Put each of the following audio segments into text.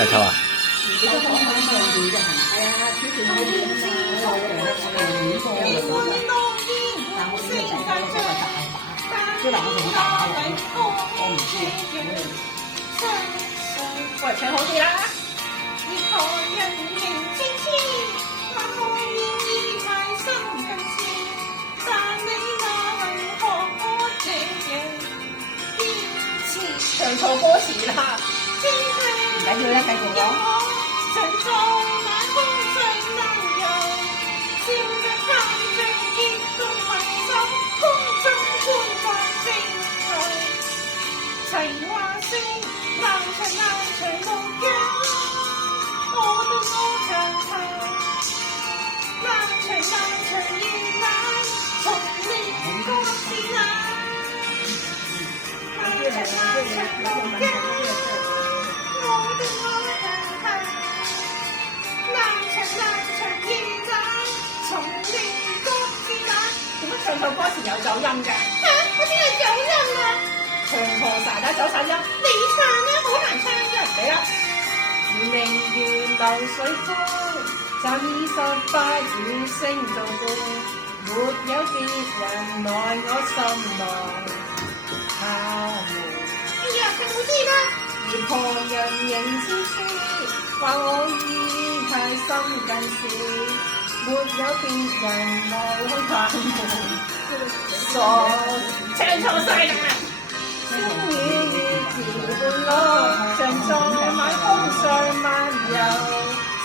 小秋啊，你都講翻上邊嘅係啊，之前嗰邊啊嘛，我哋亂講嘅，但係我哋呢個仔嗰個大把，即係話我同我大把人，我唔知喂，唱好啲啦！越看人形千千，那可以太深近視，但你那為何我這樣堅持？唱錯歌詞啦！唔緊要啦，繼續講。曾在那空上能遊，笑着看着結凍攜手，空中觀看星空，情話聲漫長漫長無疆，我對我長行，漫長漫長夜晚，從未覺是冷，漫長漫長無疆。我對我長行，漫長漫長夜晚，從未覺是冷。點解唱錯歌詞有走音㗎？我邊係走音啊！唱錯晒啦，走晒音。你唱啦，好難唱嘅。嚟啦！如明月流水中，站28雨聲做伴，沒有別人來我心內敲門。哎呀，唱好啲啦！而旁人仍痴痴，話我已太深近視，沒有別人來開門。唱錯晒啦！星與月兒伴我，常在晚空上漫遊，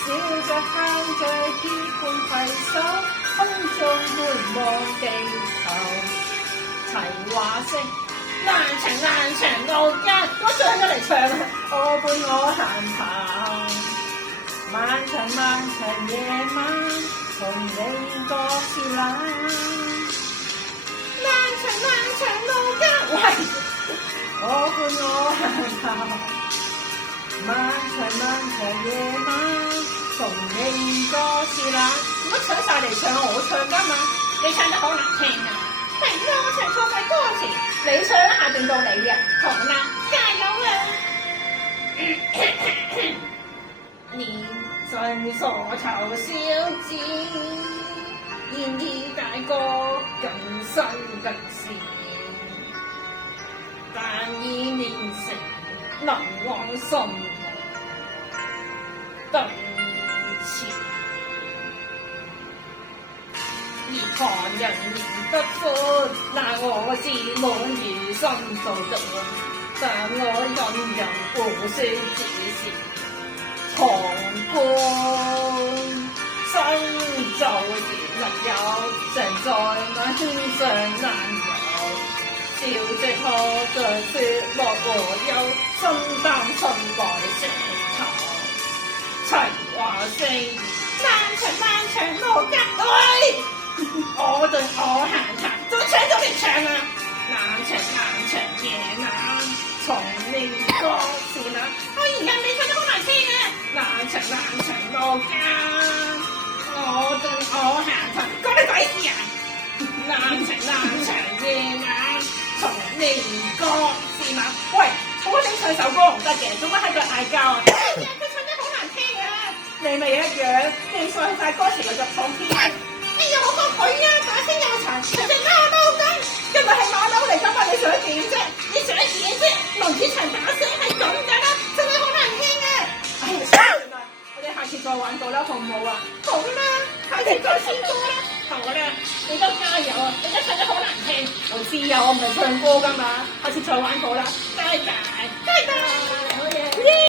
笑着喊着結伴攜手，空中觀望地球，齊話聲。漫長漫長路間，我上咗嚟唱啦！我伴我行行，漫長漫長夜晚，從未覺是冷。漫長漫長路間，喂，我伴我行行，漫長漫長夜晚，從未覺是冷。乜搶晒嚟唱我唱㗎嘛？你唱得好難聽啊！係我唱錯晒歌詞，你唱下定到你啊！好啦，加油啦！年盡所愁小子，現已大個更新更是，但已練成能往心更前。而旁人言不歡，那我自滿如心做到，但我任人胡說只是旁觀，生就亦能有，常在那天上難遊，笑着喝着説樂和憂，心擔心來成愁，齊話聲漫長漫長路間，喂！我對我行行，仲搶咗嚟唱啊！漫長漫長夜晚，從未覺是冷。而家你唱得好難聽啊！漫長漫長路間，我對我行行，講你鬼事啊！漫長漫長夜晚，從未覺是冷。喂，好好地唱首歌唔得嘅，做乜喺度嗌交啊？佢唱得好難聽啊！你咪一樣，你上晒歌詞又入錯編。哎呀，我講佢啊，把聲又長，成隻馬騮咁，今日係馬騮嚟㗎嘛？你想點啫？你想點啫？龍子祥把聲係咁㗎啦，真係好難聽啊！哎呀，算啦，我哋下次再玩過啦，好唔好啊？好啦，下次再先歌啦。好啦，你都加油啊！你而家唱得好難聽，我知啊，我唔係唱歌㗎嘛，下次再玩過啦，拜拜，拜拜。